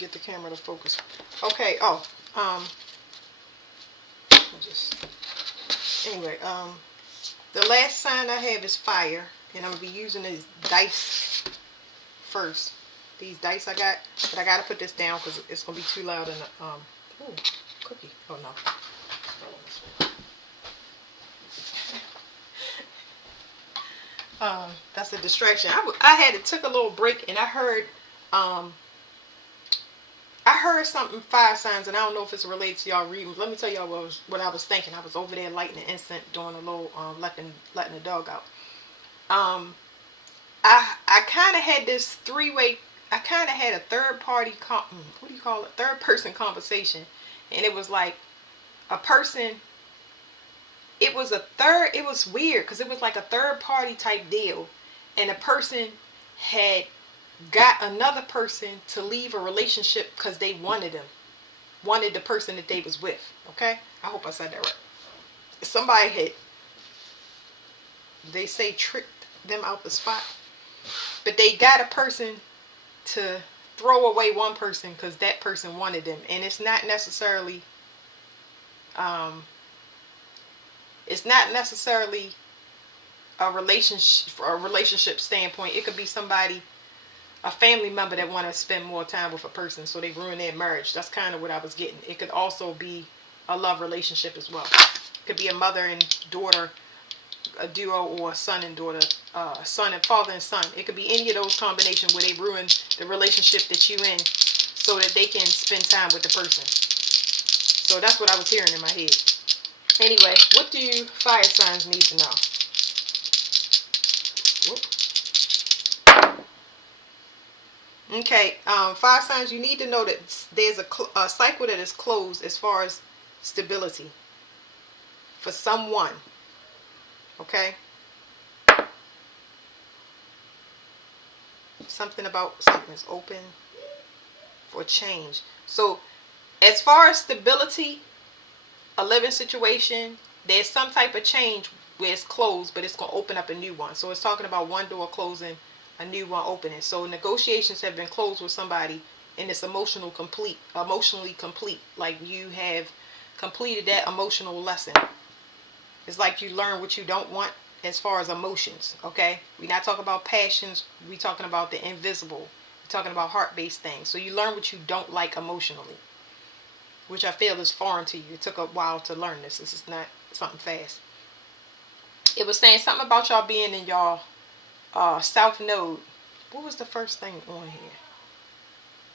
get the camera to focus. Okay. Oh. Anyway. The last sign I have is fire, and I'm gonna be using these dice first. These dice I got, but I gotta put this down because it's gonna be too loud in the Ooh, cookie. Oh no. That's a distraction. I took a little break, and I heard something, fire signs, and I don't know if it's related to y'all reading. Let me tell y'all what I was thinking. I was over there lighting the incense, doing a little letting the dog out. I kind of had this three-way. I kind of had a third party. What do you call it? Third person conversation, and it was like a person. It was weird because it was like a third party type deal, and a person had got another person to leave a relationship because they wanted the person that they was with. Okay, I hope I said that right. Somebody they say tricked them out the spot, but they got a person to throw away one person because that person wanted them, and it's not necessarily a relationship standpoint. It could be somebody, a family member that want to spend more time with a person, so they ruin their marriage. That's kind of what I was getting. It could also be a love relationship as well. It could be a mother and daughter, a duo, or a son and daughter, son and father and son. It could be any of those combinations where they ruin the relationship that you in, so that they can spend time with the person. So that's what I was hearing in my head. Anyway, what do you fire signs need to know? Whoop. Okay, fire signs, you need to know that there's a cycle that is closed as far as stability for someone. Okay? Something is open for change. So, as far as stability, a living situation, there's some type of change where it's closed, but it's going to open up a new one. So, it's talking about one door closing, a new one opening. So negotiations have been closed with somebody, and it's emotionally complete. Like you have completed that emotional lesson. It's like you learn what you don't want as far as emotions. Okay, we're not talking about passions. We're talking about the invisible. We're talking about heart-based things. So you learn what you don't like emotionally, which I feel is foreign to you. It took a while to learn this. This is not something fast. It was saying something about y'all being in y'all South Node. What was the first thing on here?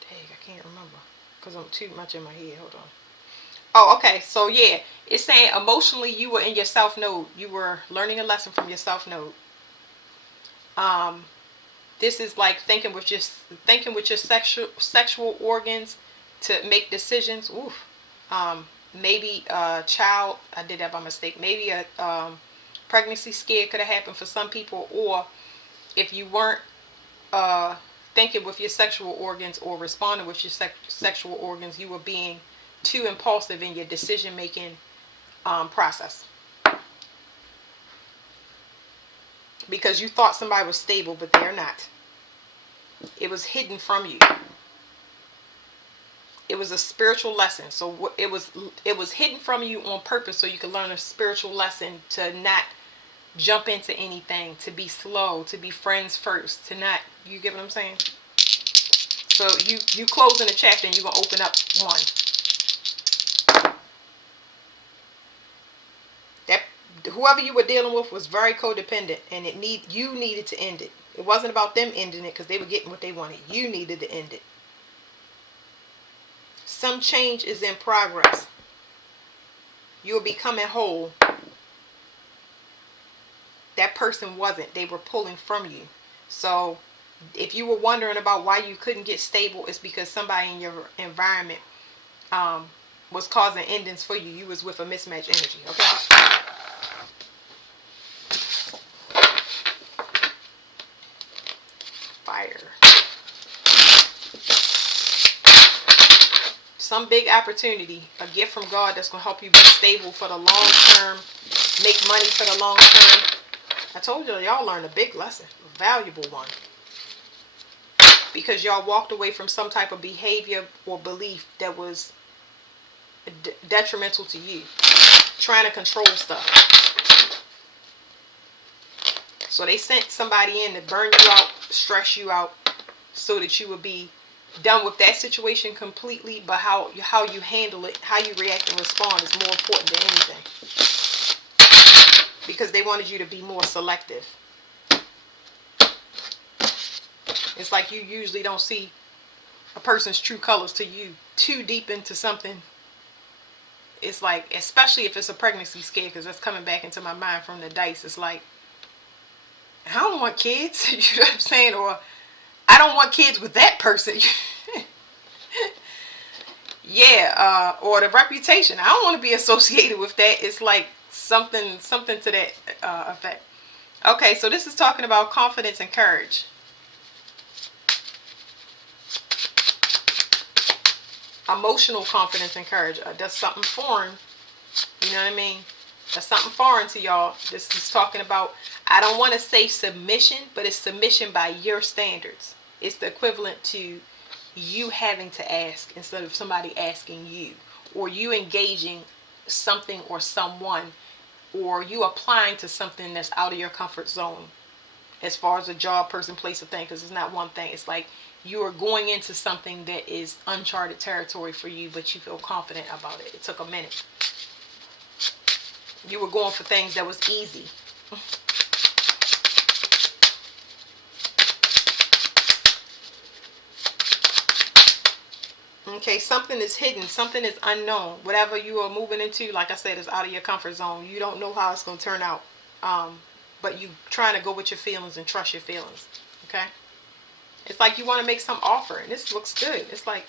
Dang, I can't remember because I'm too much in my head. Hold on. Oh, okay. So yeah, it's saying emotionally you were in your South Node. You were learning a lesson from your South Node. This is like thinking with your sexual organs to make decisions. Oof. Maybe a child. I did that by mistake. Maybe a pregnancy scare could have happened for some people, or if you weren't thinking with your sexual organs or responding with your sexual organs, you were being too impulsive in your decision making process, because you thought somebody was stable, but they're not. It was hidden from you. It was a spiritual lesson. So it was hidden from you on purpose, so you could learn a spiritual lesson to not jump into anything, to be slow, to be friends first, to not, you get what I'm saying? So you closing a chapter and you're going to open up one. That whoever you were dealing with was very codependent, and you needed to end it. It wasn't about them ending it because they were getting what they wanted. You needed to end it. Some change is in progress. You're becoming whole. That person wasn't. They were pulling from you. So if you were wondering about why you couldn't get stable, it's because somebody in your environment was causing endings for you. You was with a mismatched energy. Okay. Fire. Some big opportunity, a gift from God that's going to help you be stable for the long term, make money for the long term. I told you, y'all learned a big lesson, a valuable one. because y'all walked away from some type of behavior or belief that was detrimental to you, trying to control stuff. So they sent somebody in to burn you out, stress you out, so that you would be done with that situation completely. But how you handle it, how you react and respond is more important than anything, because they wanted you to be more selective. It's like you usually don't see a person's true colors till you too deep into something. It's like, especially if it's a pregnancy scare, because that's coming back into my mind from the dice. It's like, I don't want kids. You know what I'm saying? Or I don't want kids with that person. Yeah, or the reputation. I don't want to be associated with that. It's like something to that effect. Okay, so this is talking about confidence and courage. Emotional confidence and courage. That's something foreign. You know what I mean? That's something foreign to y'all. This is talking about, I don't want to say submission, but it's submission by your standards. It's the equivalent to you having to ask instead of somebody asking you, or you engaging something or someone, or you applying to something that's out of your comfort zone, as far as a job, person, place, or thing, because it's not one thing. It's like you are going into something that is uncharted territory for you, but you feel confident about it. It took a minute. You were going for things that was easy. Okay, something is hidden, something is unknown. Whatever you are moving into, like I said, is out of your comfort zone. You don't know how it's going to turn out. But you trying to go with your feelings and trust your feelings. Okay? It's like you want to make some offer, and this looks good. It's like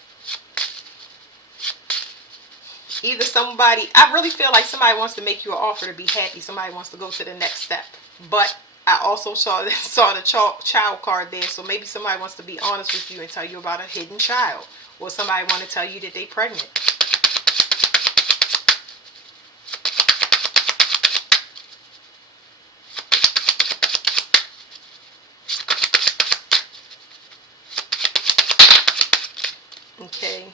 either somebody, I really feel like somebody wants to make you an offer to be happy. Somebody wants to go to the next step. But I also saw the child card there, so maybe somebody wants to be honest with you and tell you about a hidden child, or somebody want to tell you that they're pregnant. Okay,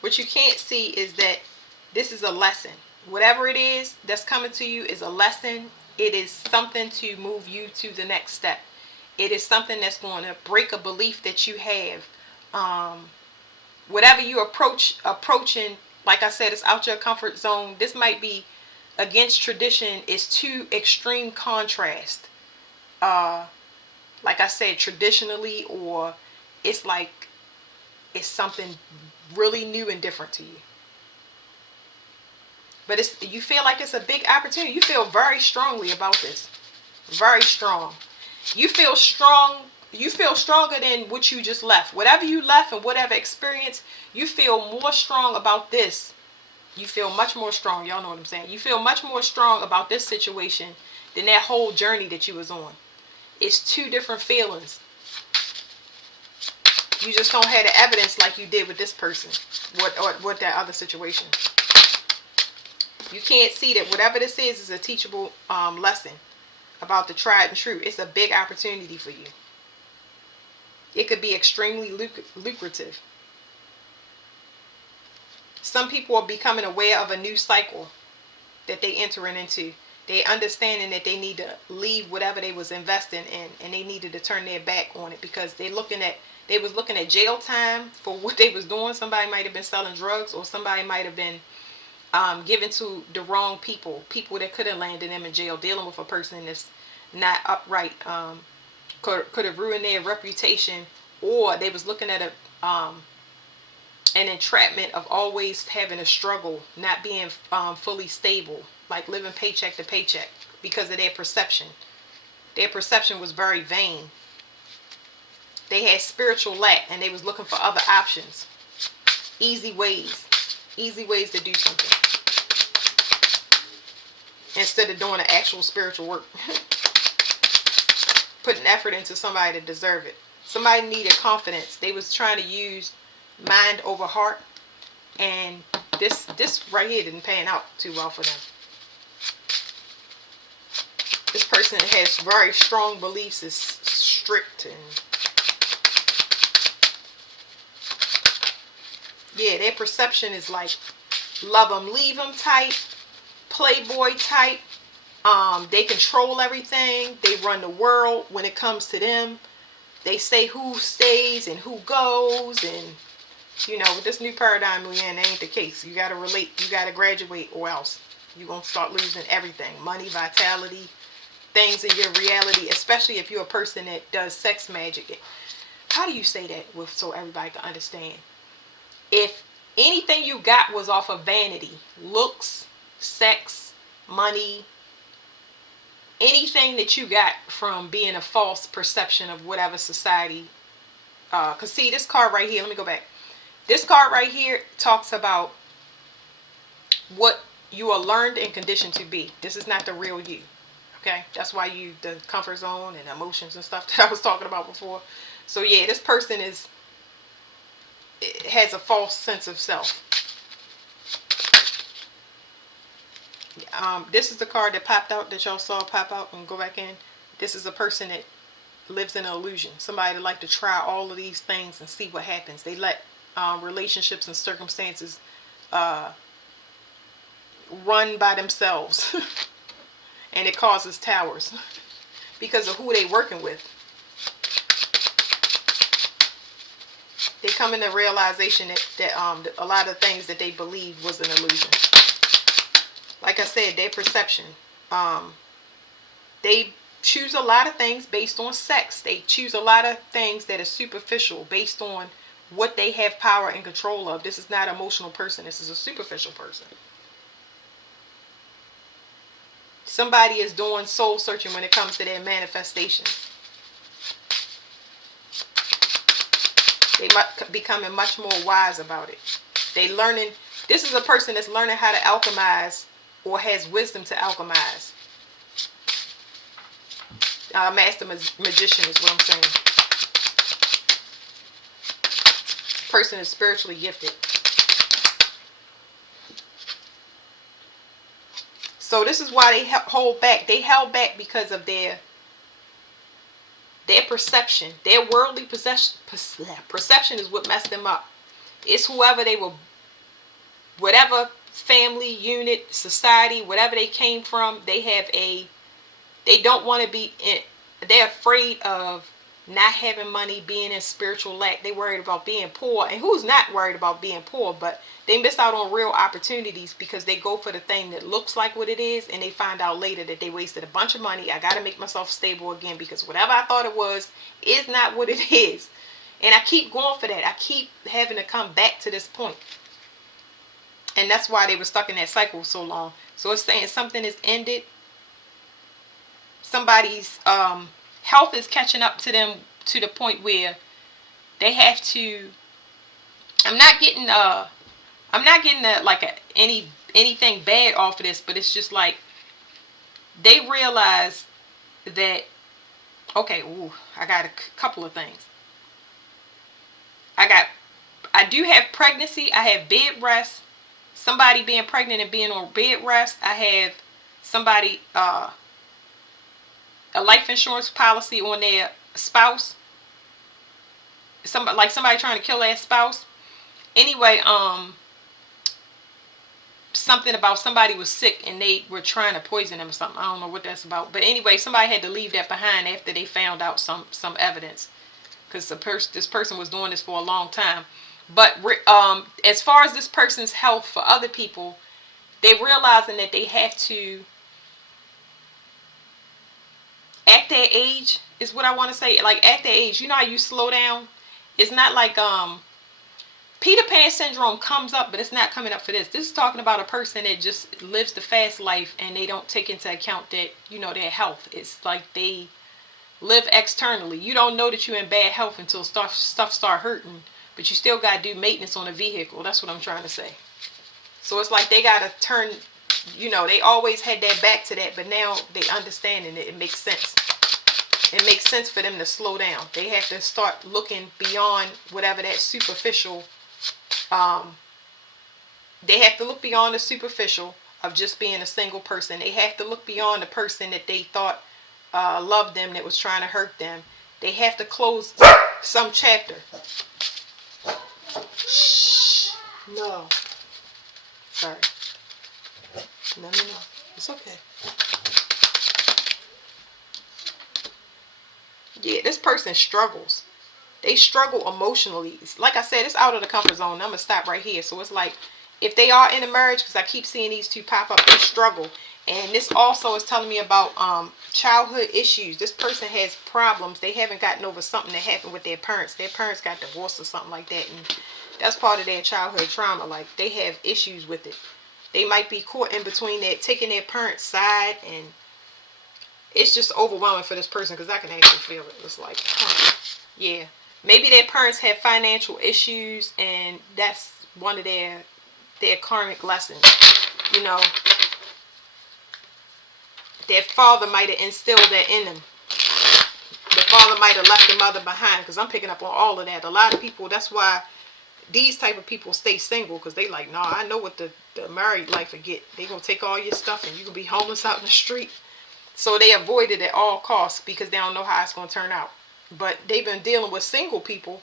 what you can't see is that this is a lesson. Whatever it is that's coming to you is a lesson. It is something to move you to the next step. It is something that's going to break a belief that you have. Whatever you approaching, like I said, it's out your comfort zone. This might be against tradition. It's too extreme contrast. Like I said, traditionally, or it's like it's something really new and different to you. But you feel like it's a big opportunity. You feel very strongly about this. Very strong. You feel strong. You feel stronger than what you just left. Whatever you left and whatever experience, you feel more strong about this. You feel much more strong. Y'all know what I'm saying. You feel much more strong about this situation than that whole journey that you was on. It's two different feelings. You just don't have the evidence like you did with this person. What that other situation. You can't see that whatever this is a teachable lesson about the tried and true. It's a big opportunity for you. It could be extremely lucrative. Some people are becoming aware of a new cycle that they entering into. They understanding that they need to leave whatever they was investing in, and they needed to turn their back on it, because they was looking at jail time for what they was doing. Somebody might have been selling drugs, or somebody might have been given to the wrong people that could have landed them in jail, dealing with a person that's not upright. Could have ruined their reputation, or they was looking at an entrapment of always having a struggle, not being fully stable, like living paycheck to paycheck, because of their perception. Their perception was very vain. They had spiritual lack, and they was looking for other options, easy ways to do something, instead of doing the actual spiritual work. Putting effort into somebody to deserve it. Somebody needed confidence. They was trying to use mind over heart, and this right here didn't pan out too well for them. This person has very strong beliefs, is strict, and Yeah, their perception is like love them, leave them type, playboy type. They control everything. They run the world when it comes to them. They say who stays and who goes, and with this new paradigm we're in, that ain't the case. You gotta relate, you gotta graduate, or else you're gonna start losing everything. Money, vitality, things in your reality, especially if you're a person that does sex magic. How do you say that so everybody can understand? If anything you got was off of vanity, looks, sex, money, anything that you got from being a false perception of whatever society, because see this card right here, let me go back. This card right here talks about what you are learned and conditioned to be. This is not the real you. Okay, that's why the comfort zone and emotions and stuff that I was talking about before. So yeah, this person has a false sense of self. This is the card that popped out, that y'all saw pop out and go back in. This is a person that lives in an illusion. Somebody that like to try all of these things and see what happens. They let relationships and circumstances run by themselves. And it causes towers because of who they working with. They come into realization that a lot of things that they believed was an illusion. Like I said, their perception. They choose a lot of things based on sex. They choose a lot of things that are superficial based on what they have power and control of. This is not an emotional person. This is a superficial person. Somebody is doing soul searching when it comes to their manifestation. They becoming much more wise about it. They learning. This is a person that's learning how to alchemize, or has wisdom to alchemize. Master magician is what I'm saying. Person is spiritually gifted. So this is why they hold back. They held back because of their perception. Their worldly perception is what messed them up. It's whoever they were, whatever family, unit, society, whatever they came from, they don't want to be in, they're afraid of not having money, being in spiritual lack. They worried about being poor. And who's not worried about being poor? But they miss out on real opportunities because they go for the thing that looks like what it is, and they find out later that they wasted a bunch of money. I got to make myself stable again because whatever I thought it was is not what it is. And I keep going for that. I keep having to come back to this point. And that's why they were stuck in that cycle so long. So it's saying something is ended. Somebody's health is catching up to them to the point where they have to. I'm not getting anything bad off of this, but it's just like they realize that, okay, I got a couple of things. I do have pregnancy. I have bed rest. Somebody being pregnant and being on bed rest. I have somebody a life insurance policy on their spouse. Somebody trying to kill their spouse. Anyway, something about somebody was sick and they were trying to poison them or something. I don't know what that's about. But anyway, somebody had to leave that behind after they found out some evidence, because this person was doing this for a long time. But as far as this person's health for other people, they realizing that they have to, at their age, is what I want to say. Like at their age, you know how you slow down? It's not like Peter Pan syndrome comes up, but it's not coming up for this. This is talking about a person that just lives the fast life and they don't take into account that, their health. It's like they live externally. You don't know that you're in bad health until stuff start hurting, but you still got to do maintenance on a vehicle. That's what I'm trying to say. So it's like they got to turn, they always had their back to that, but now they understanding it. It makes sense. It makes sense for them to slow down. They have to start looking beyond whatever that superficial, they have to look beyond the superficial of just being a single person. They have to look beyond the person that they thought loved them, that was trying to hurt them. They have to close some chapter. Shh. person struggles. They struggle emotionally. Like I said, it's out of the comfort zone. I'm going to stop right here. So it's like, if they are in a marriage, because I keep seeing these two pop up, they struggle. And this also is telling me about childhood issues. This person has problems. They haven't gotten over something that happened with their parents. Their parents got divorced or something like that. And that's part of their childhood trauma. Like, they have issues with it. They might be caught in between that, taking their parents' side. And it's just overwhelming for this person, because I can actually feel it. It's like, yeah. Maybe their parents had financial issues, and that's one of their karmic lessons. You know, their father might have instilled that in them. The father might have left the mother behind, because I'm picking up on all of that. A lot of people, that's why these type of people stay single, because they like, nah, I know what the married life will get. They gonna take all your stuff and you gonna be homeless out in the street. So they avoid it at all costs, because they don't know how it's gonna turn out. But they've been dealing with single people,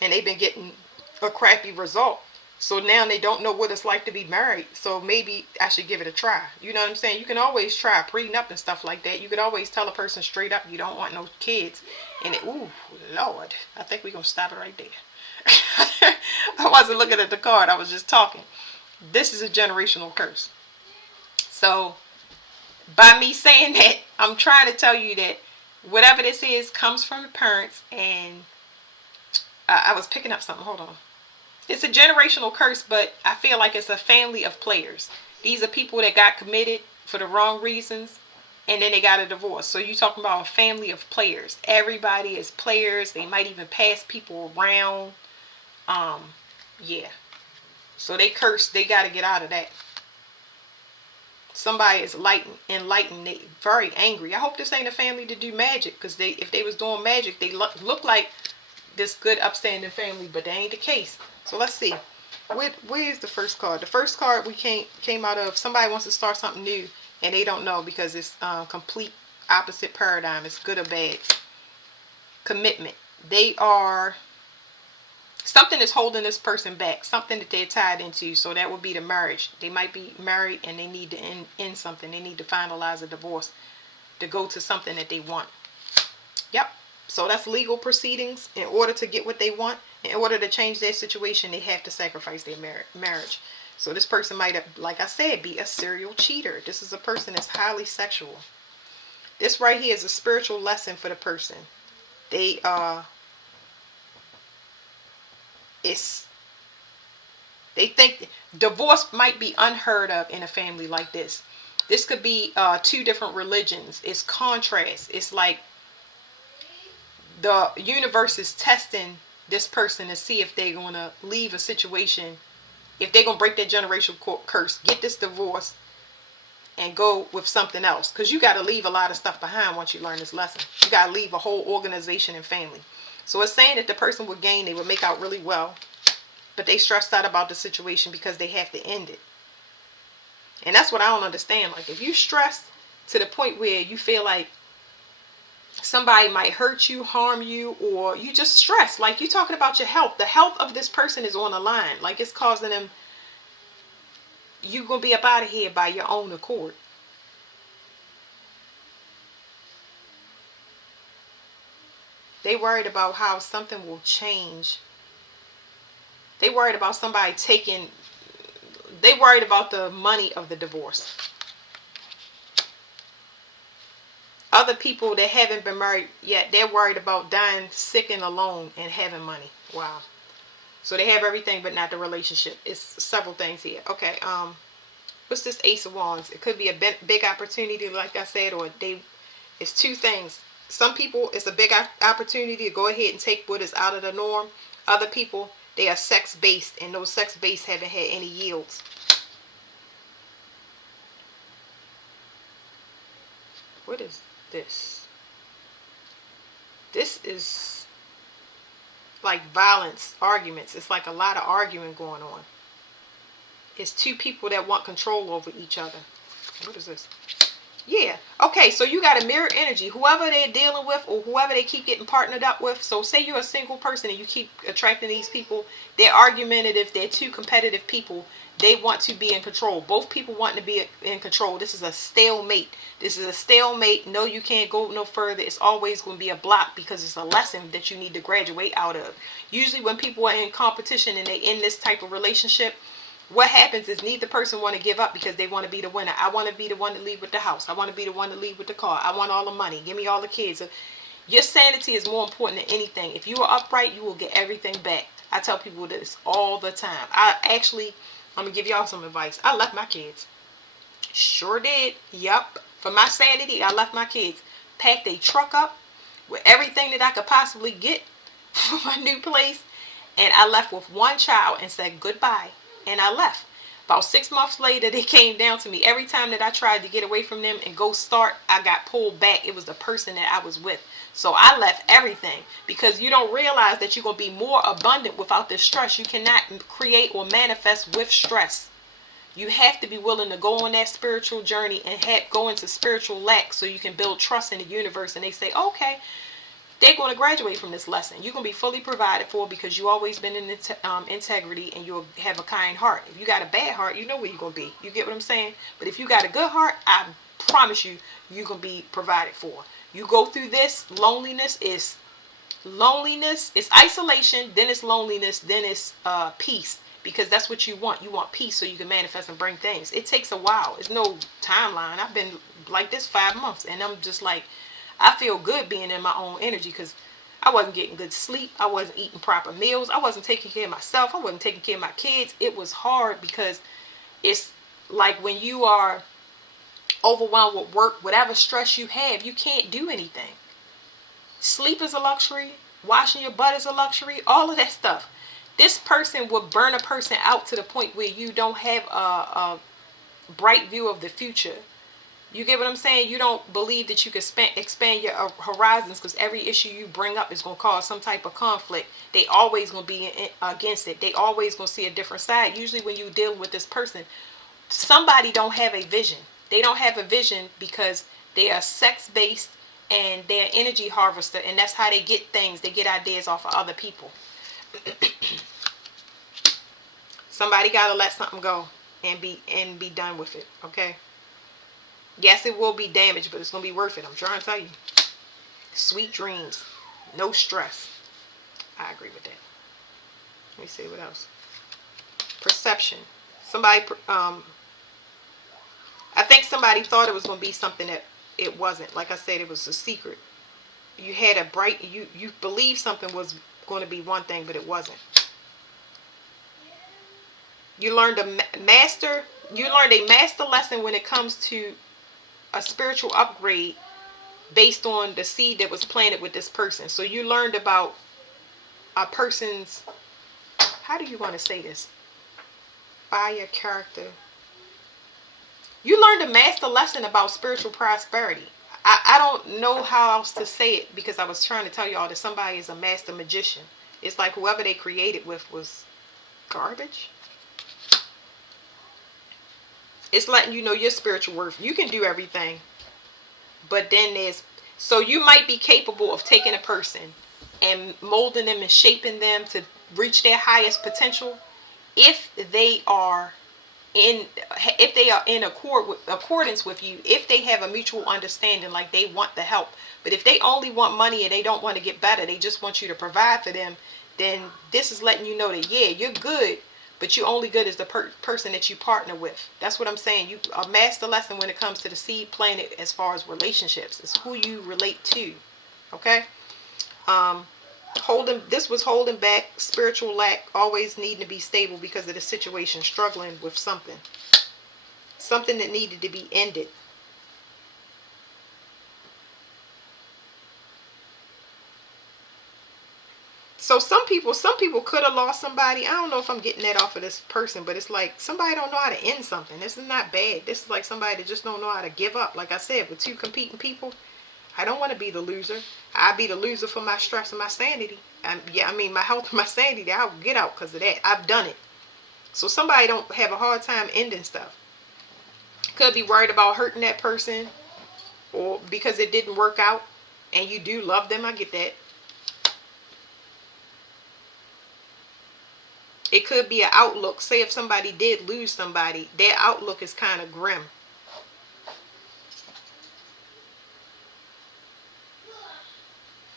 and they've been getting a crappy result. So now they don't know what it's like to be married. So maybe I should give it a try. You know what I'm saying? You can always try prenup and stuff like that. You could always tell a person straight up you don't want no kids. And ooh, Lord, I think we're going to stop it right there. I wasn't looking at the card. I was just talking. This is a generational curse. So by me saying that, I'm trying to tell you that whatever this is comes from the parents. And I was picking up something. Hold on. It's a generational curse, but I feel like it's a family of players. These are people that got committed for the wrong reasons, and then they got a divorce. So you're talking about a family of players. Everybody is players. They might even pass people around. Yeah. So they curse. They got to get out of that. Somebody is enlightened. They very angry. I hope this ain't a family to do magic, because if they was doing magic, they look like this good upstanding family, but that ain't the case. So let's see. Where is the first card? The first card we came out of, somebody wants to start something new, and they don't know, because it's complete opposite paradigm. It's good or bad. Commitment. They are, something is holding this person back. Something that they're tied into. So that would be the marriage. They might be married and they need to end something. They need to finalize a divorce to go to something that they want. Yep. So that's legal proceedings. In order to get what they want, in order to change their situation, they have to sacrifice their marriage. So this person might have, like I said, be a serial cheater. This is a person that's highly sexual. This right here is a spiritual lesson for the person. They think divorce might be unheard of in a family like this. This could be two different religions. It's contrast. It's like the universe is testing this person to see if they're going to leave a situation, if they're going to break their generational curse, get this divorce, and go with something else. Because you got to leave a lot of stuff behind once you learn this lesson. You got to leave a whole organization and family. So it's saying that the person would gain, they would make out really well, but they stressed out about the situation because they have to end it. And that's what I don't understand. Like, if you stress to the point where you feel like somebody might hurt you, harm you, or you just stress, like you're talking about your health. The health of this person is on the line. Like, it's causing them, you're going to be up out of here by your own accord. They worried about how something will change. They worried about somebody taking, they worried about the money of the divorce. Other people that haven't been married yet, they're worried about dying sick and alone and having money. Wow. So they have everything but not the relationship. It's several things here. Okay, what's this Ace of Wands? It could be a big opportunity, like I said, or it's two things. Some people, it's a big opportunity to go ahead and take what is out of the norm. Other people, they are sex-based, and those sex-based haven't had any yields. What is this? This is like violence, arguments. It's like a lot of arguing going on. It's two people that want control over each other. What is this? Yeah. Okay, so you got a mirror energy. Whoever they're dealing with or whoever they keep getting partnered up with. So say you're a single person and you keep attracting these people. They're argumentative. They're two competitive people. They want to be in control. Both people want to be in control. This is a stalemate. This is a stalemate. No, you can't go no further. It's always going to be a block because it's a lesson that you need to graduate out of. Usually when people are in competition and they in this type of relationship, what happens is neither person want to give up because they want to be the winner. I want to be the one to leave with the house. I want to be the one to leave with the car. I want all the money. Give me all the kids. Your sanity is more important than anything. If you are upright, you will get everything back. I tell people this all the time. I'm going to give y'all some advice. I left my kids. Sure did. Yup. For my sanity, I left my kids. Packed a truck up with everything that I could possibly get for my new place. And I left with one child and said goodbye. And I left. About 6 months later, they came down to me. Every time that I tried to get away from them and go start, I got pulled back. It was the person that I was with. So I left everything because you don't realize that you're going to be more abundant without this stress. You cannot create or manifest with stress. You have to be willing to go on that spiritual journey and go into spiritual lack so you can build trust in the universe. And they say, okay, they're going to graduate from this lesson. You're going to be fully provided for because you've always been in integrity and you'll have a kind heart. If you got a bad heart, you know where you're going to be. You get what I'm saying? But if you got a good heart, I promise you, you're going to be provided for. You go through this, loneliness is isolation, then it's loneliness, then it's peace. Because that's what you want. You want peace so you can manifest and bring things. It takes a while. It's no timeline. I've been like this 5 months and I'm just like, I feel good being in my own energy because I wasn't getting good sleep. I wasn't eating proper meals. I wasn't taking care of myself. I wasn't taking care of my kids. It was hard because it's like when you are overwhelmed with work, whatever stress you have, you can't do anything. Sleep is a luxury. Washing your butt is a luxury. All of that stuff. This person will burn a person out to the point where you don't have a bright view of the future. You get what I'm saying? You don't believe that you can expand your horizons because every issue you bring up is going to cause some type of conflict. They always going to be against it. They always going to see a different side. Usually when you deal with this person, somebody don't have a vision. They don't have a vision because they are sex-based and they're energy harvester, and that's how they get things. They get ideas off of other people. Somebody got to let something go and be done with it, okay? Yes, it will be damaged, but it's going to be worth it. I'm trying to tell you. Sweet dreams. No stress. I agree with that. Let me see what else. Perception. I think somebody thought it was going to be something that it wasn't. Like I said, it was a secret. You had you believed something was going to be one thing, but it wasn't. You learned a master lesson when it comes to a spiritual upgrade based on the seed that was planted with this person. So you learned about a person's, how do you want to say this? Fire character. You learned a master lesson about spiritual prosperity. I don't know how else to say it because I was trying to tell y'all that somebody is a master magician. It's like whoever they created with was garbage. It's letting you know your spiritual worth. You can do everything. But then so you might be capable of taking a person and molding them and shaping them to reach their highest potential if they are in accordance with you, if they have a mutual understanding, like they want the help. But if they only want money and they don't want to get better, they just want you to provide for them, then this is letting you know that, yeah, you're good, but you're only good as the person that you partner with. That's what I'm saying. You a master lesson when it comes to the seed planet as far as relationships. It's who you relate to. Okay? This was holding back, spiritual lack, always needing to be stable because of the situation, struggling with something that needed to be ended. So some people could have lost somebody. I don't know if I'm getting that off of this person, but it's like somebody don't know how to end something. This is not bad. This is like somebody that just don't know how to give up. Like I said, with two competing people, I don't want to be the loser. I be the loser for my stress and my sanity. My health and my sanity. I'll get out because of that. I've done it. So somebody don't have a hard time ending stuff. Could be worried about hurting that person. or because it didn't work out and you do love them. I get that. It could be an outlook. Say if somebody did lose somebody, their outlook is kind of grim.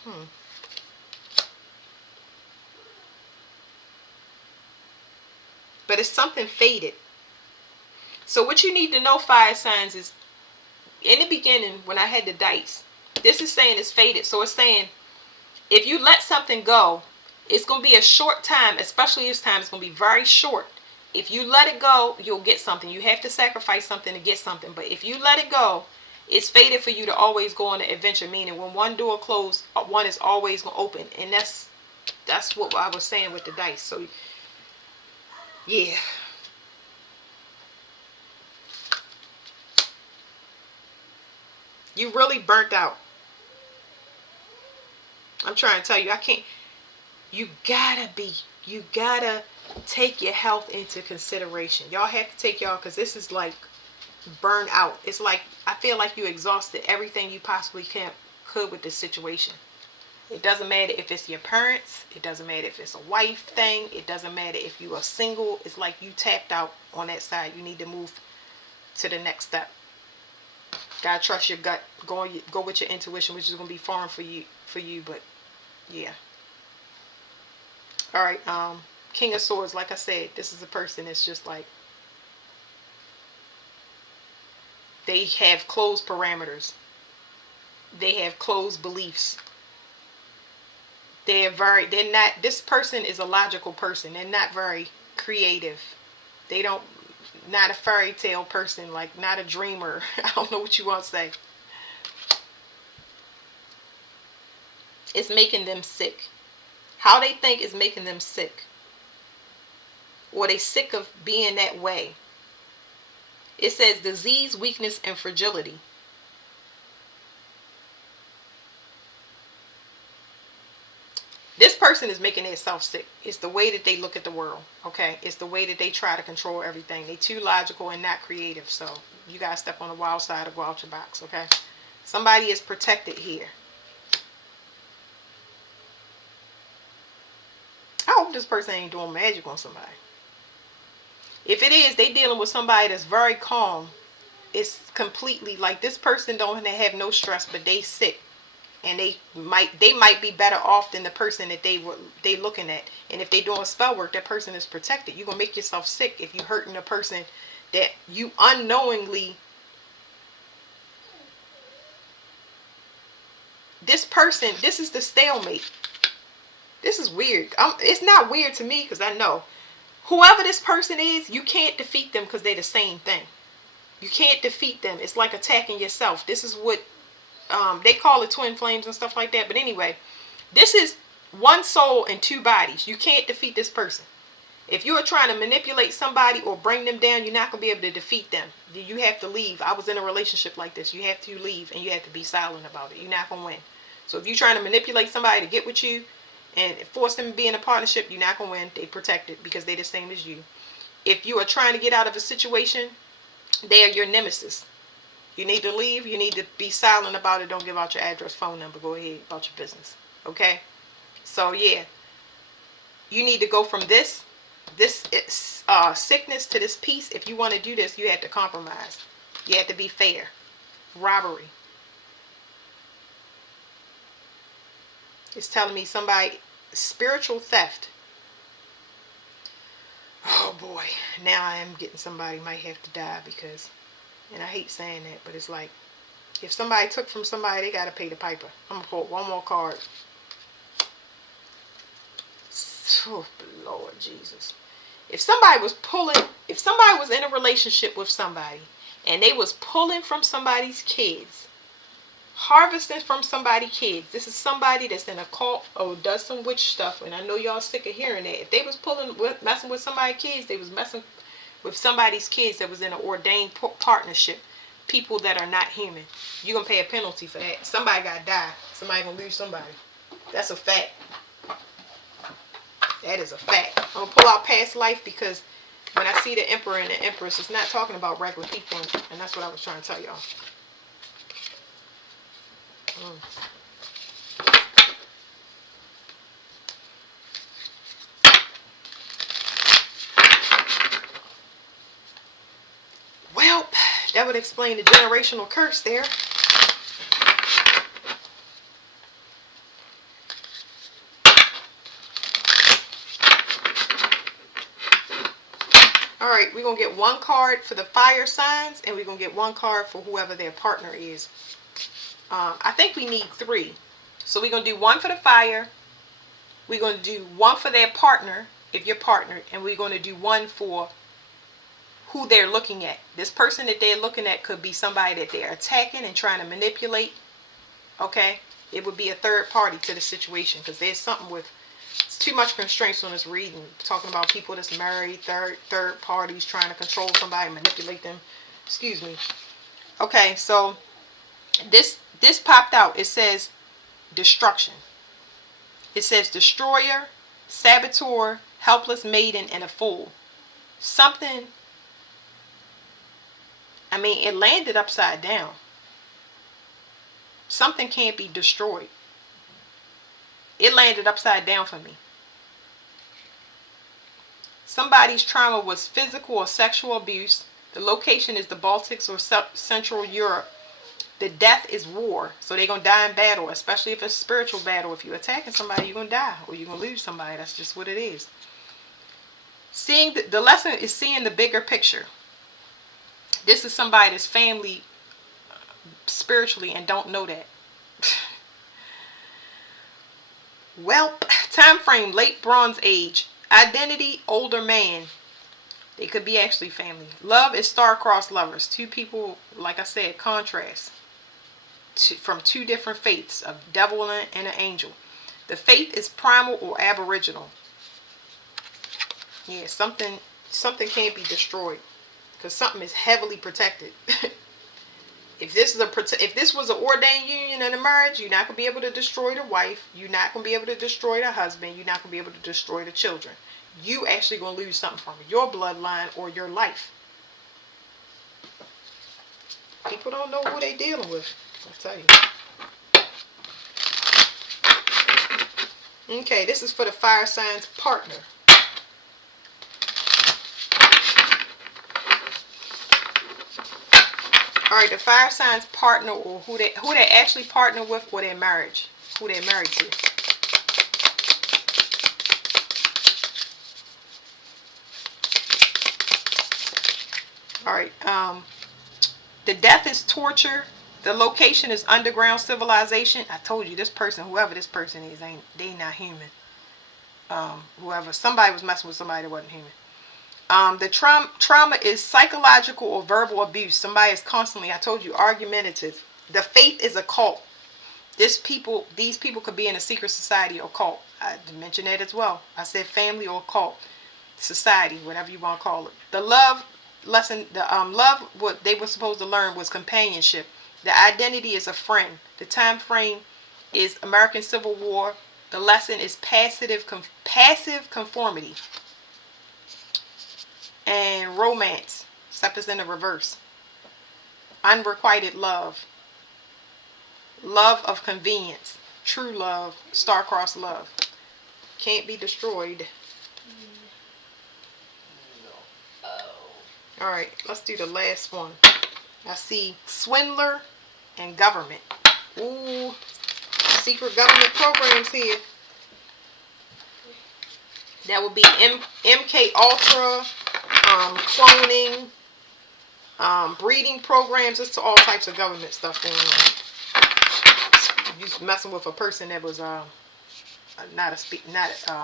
Hmm. But it's something faded. So what you need to know, fire signs, is in the beginning when I had the dice, this is saying it's faded. So it's saying if you let something go, it's going to be a short time, especially this time. It's going to be very short. If you let it go, you'll get something. You have to sacrifice something to get something. But if you let it go, it's fated for you to always go on an adventure. Meaning when one door closed, one is always going to open. And that's what I was saying with the dice. So yeah. You really burnt out. I'm trying to tell you, I can't. You gotta take your health into consideration. Y'all have to take y'all, because this is like burn out. It's like I feel like you exhausted everything you possibly could with this situation. It doesn't matter if it's your parents. It doesn't matter if it's a wife thing. It doesn't matter if you are single. It's like you tapped out on that side. You need to move to the next step. Gotta trust your gut. Go with your intuition, which is gonna be foreign for you. But yeah. All right. King of Swords. Like I said, this is a person that's just like they have closed parameters. They have closed beliefs. They're not, this person is a logical person. They're not very creative. They don't, not a fairy tale person, like not a dreamer. I don't know what you want to say. It's making them sick. How they think is making them sick. Or they sick of being that way. It says disease, weakness, and fragility. This person is making themselves sick. It's the way that they look at the world. Okay, it's the way that they try to control everything. They too logical and not creative. So you gotta step on the wild side or go out your box. Okay, somebody is protected here. I hope this person ain't doing magic on somebody. If it is, they dealing with somebody that's very calm. It's completely like this person don't have no stress, but they sick. And they might be better off than the person that they looking at. And if they doing spell work, that person is protected. You're gonna make yourself sick if you hurting a person that you unknowingly. This person, this is the stalemate. This is weird. It's not weird to me because I know whoever this person is, you can't defeat them because they're the same thing. You can't defeat them. It's like attacking yourself. This is what they call it, twin flames and stuff like that. But anyway, this is one soul and two bodies. You can't defeat this person. If you are trying to manipulate somebody or bring them down, you're not going to be able to defeat them. You have to leave. I was in a relationship like this. You have to leave and you have to be silent about it. You're not going to win. So if you're trying to manipulate somebody to get with you and force them to be in a partnership, you're not going to win. They protected because they're the same as you. If you are trying to get out of a situation, they are your nemesis. You need to leave. You need to be silent about it. Don't give out your address, phone number. Go ahead about your business. Okay? So yeah, you need to go from this sickness to this peace. If you want to do this, you have to compromise. You have to be fair. Robbery. It's telling me somebody, spiritual theft. Oh boy, now I am getting somebody might have to die because, and I hate saying that, but it's like, if somebody took from somebody, they got to pay the piper. I'm going to pull one more card. Oh, Lord Jesus. If somebody was in a relationship with somebody, and they was pulling from somebody's kids, harvesting from somebody's kids, this is somebody that's in a cult or does some witch stuff, and I know y'all sick of hearing that. If they was messing with somebody's kids, they was messing with somebody's kids that was in an ordained partnership. People that are not human. You're going to pay a penalty for that. Somebody got to die. Somebody going to lose somebody. That's a fact. That is a fact. I'm going to pull out past life because when I see the Emperor and the Empress, it's not talking about regular people. And that's what I was trying to tell y'all. Well, that would explain the generational curse there. All right, we're going to get one card for the fire signs, and we're going to get one card for whoever their partner is. I think we need 3. So we're going to do one for the fire. We're going to do one for their partner, if you're partnered, and we're going to do one for who they're looking at. This person that they're looking at could be somebody that they're attacking and trying to manipulate. Okay? It would be a third party to the situation, because there's something with too much constraints on this reading. Talking about people that's married, third parties trying to control somebody, manipulate them. Excuse me. Okay, so this popped out. It says destruction. It says destroyer, saboteur, helpless maiden, and a fool. Something, I mean, it landed upside down. Something can't be destroyed. It landed upside down for me. Somebody's trauma was physical or sexual abuse. The location is the Baltics or Central Europe. The death is war. So they're going to die in battle, especially if it's a spiritual battle. If you're attacking somebody, you're going to die or you're going to lose somebody. That's just what it is. Seeing the lesson is seeing the bigger picture. This is somebody that's family spiritually and don't know that. Well, time frame, late Bronze Age. Identity, older man. They could be actually family. Love is star-crossed lovers. 2 people, like I said, contrast. From 2 different faiths, a devil and an angel. The faith is primal or aboriginal. Yeah, something can't be destroyed. Because something is heavily protected. If this was an ordained union and a marriage, you're not going to be able to destroy the wife. You're not going to be able to destroy the husband. You're not going to be able to destroy the children. You actually going to lose something from it. Your bloodline or your life. People don't know who they dealing with. I'll tell you. Okay, this is for the fire signs partner. All right, the fire signs partner, or who they actually partner with, or their marriage, who they're married to. All right, the death is torture. The location is underground civilization. I told you this person, whoever this person is, they not human. Somebody was messing with somebody that wasn't human. The trauma is psychological or verbal abuse. Somebody is constantly, I told you, argumentative. The faith is a cult. These people could be in a secret society or cult. I mentioned that as well. I said family or cult, society, whatever you want to call it. The love lesson, what they were supposed to learn was companionship. The identity is a friend. The time frame is American Civil War. The lesson is passive conformity. And romance, except it's in the reverse. Unrequited love. Love of convenience. True love. Star-crossed love. Can't be destroyed. No. Oh. Alright, let's do the last one. I see swindler and government. Ooh, secret government programs here. That would be MK Ultra. Cloning, breeding programs. It's all types of government stuff going on. You messing with a person that was not a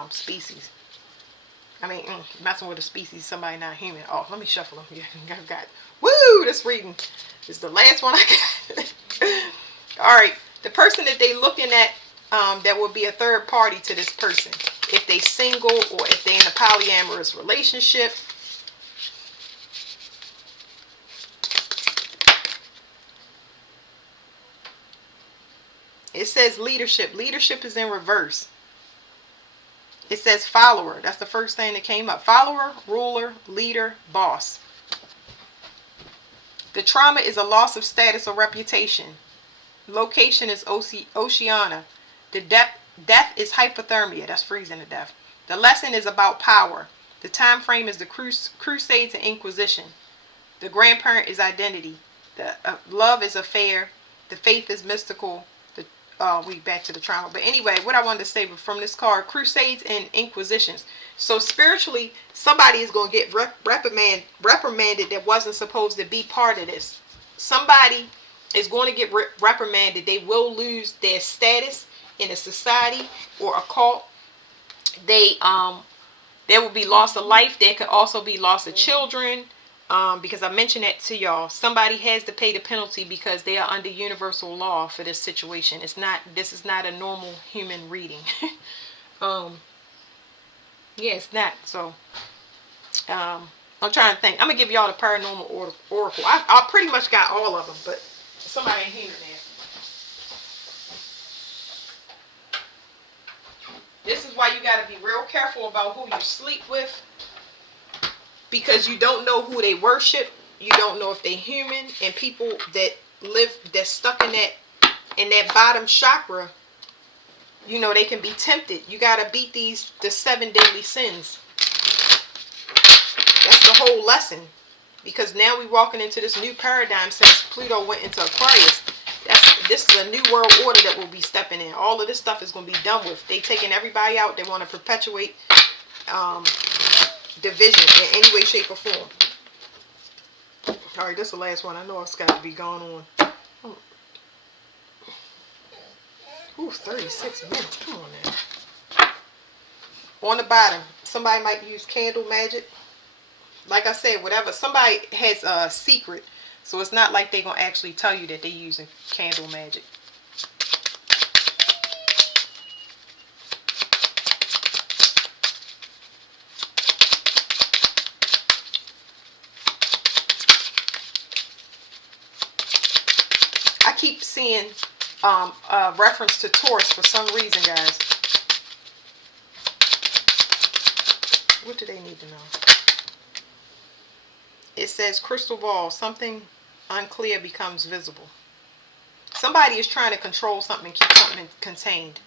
species. I mean, messing with a species, somebody not human. Oh, let me shuffle them. Yeah, I've got. Woo! This reading is the last one I got. All right, the person that they looking at, that will be a third party to this person. If they single or if they in a polyamorous relationship. It says leadership. Leadership is in reverse. It says follower. That's the first thing that came up. Follower, ruler, leader, boss. The trauma is a loss of status or reputation. Location is Oceania. The death is hypothermia. That's freezing to death. The lesson is about power. The time frame is the Crusades and Inquisition. The grandparent is identity. The love is affair. The faith is mystical. The we back to the trauma. But anyway, what I wanted to say from this card, Crusades and Inquisitions. So spiritually, somebody is going to get reprimanded that wasn't supposed to be part of this. Somebody is going to get reprimanded. They will lose their status in a society or a cult. There will be loss of life. There could also be loss of children. Because I mentioned that to y'all. Somebody has to pay the penalty because they are under universal law for this situation. This is not a normal human reading. Yeah, it's not. So, I'm trying to think. I'm going to give y'all the paranormal oracle. I pretty much got all of them, but somebody ain't hearing that. This is why you got to be real careful about who you sleep with. Because you don't know who they worship. You don't know if they're human. And people that's stuck in that bottom chakra, you know, they can be tempted. You got to beat the 7 deadly sins. That's the whole lesson. Because now we're walking into this new paradigm since Pluto went into Aquarius. This is a new world order that we'll be stepping in. All of this stuff is going to be done with. They taking everybody out. They want to perpetuate division in any way, shape, or form. Alright, this is the last one. I know it's got to be going on. Ooh, 36 minutes. Come on now. On the bottom, somebody might use candle magic. Like I said, whatever. Somebody has a secret. So it's not like they're going to actually tell you that they're using candle magic. I keep seeing reference to Taurus for some reason, guys. What do they need to know? It says crystal ball. Something unclear becomes visible. Somebody is trying to control something and keep something contained.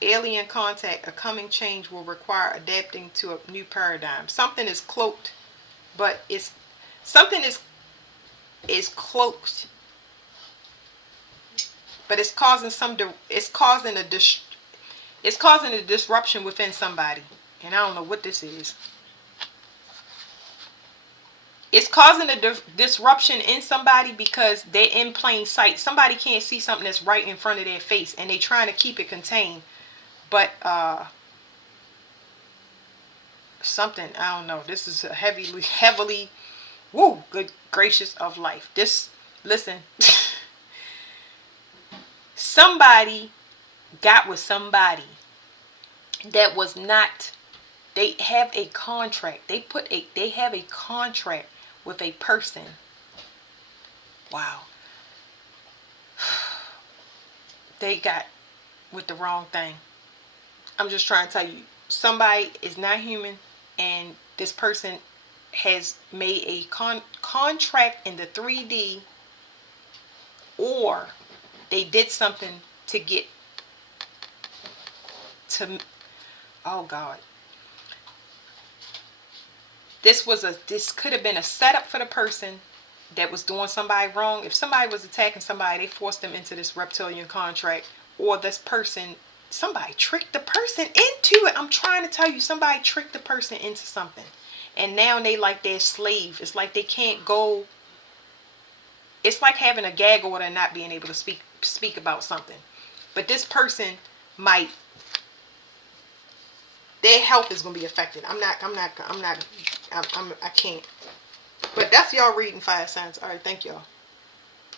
Alien contact. A coming change will require adapting to a new paradigm. Something is cloaked, but something is cloaked, but it's causing a disruption within somebody, and I don't know what this is. It's causing a disruption in somebody because they're in plain sight. Somebody can't see something that's right in front of their face, and they're trying to keep it contained. But something, I don't know. This is a heavily, woo, good gracious of life. Listen. Somebody got with somebody that was not. They have a contract. They have a contract with a person. Wow. They got with the wrong thing. I'm just trying to tell you, somebody is not human, and this person has made a contract in the 3D, or they did something to get to, oh God. This could have been a setup for the person that was doing somebody wrong. If somebody was attacking somebody, they forced them into this reptilian contract, or this person, somebody tricked the person into it. I'm trying to tell you, somebody tricked the person into something, and now they like their slave. It's like they can't go. It's like having a gag order and not being able to speak about something. But this person might, their health is going to be affected. I can't. But that's y'all reading, fire signs. All right, thank y'all.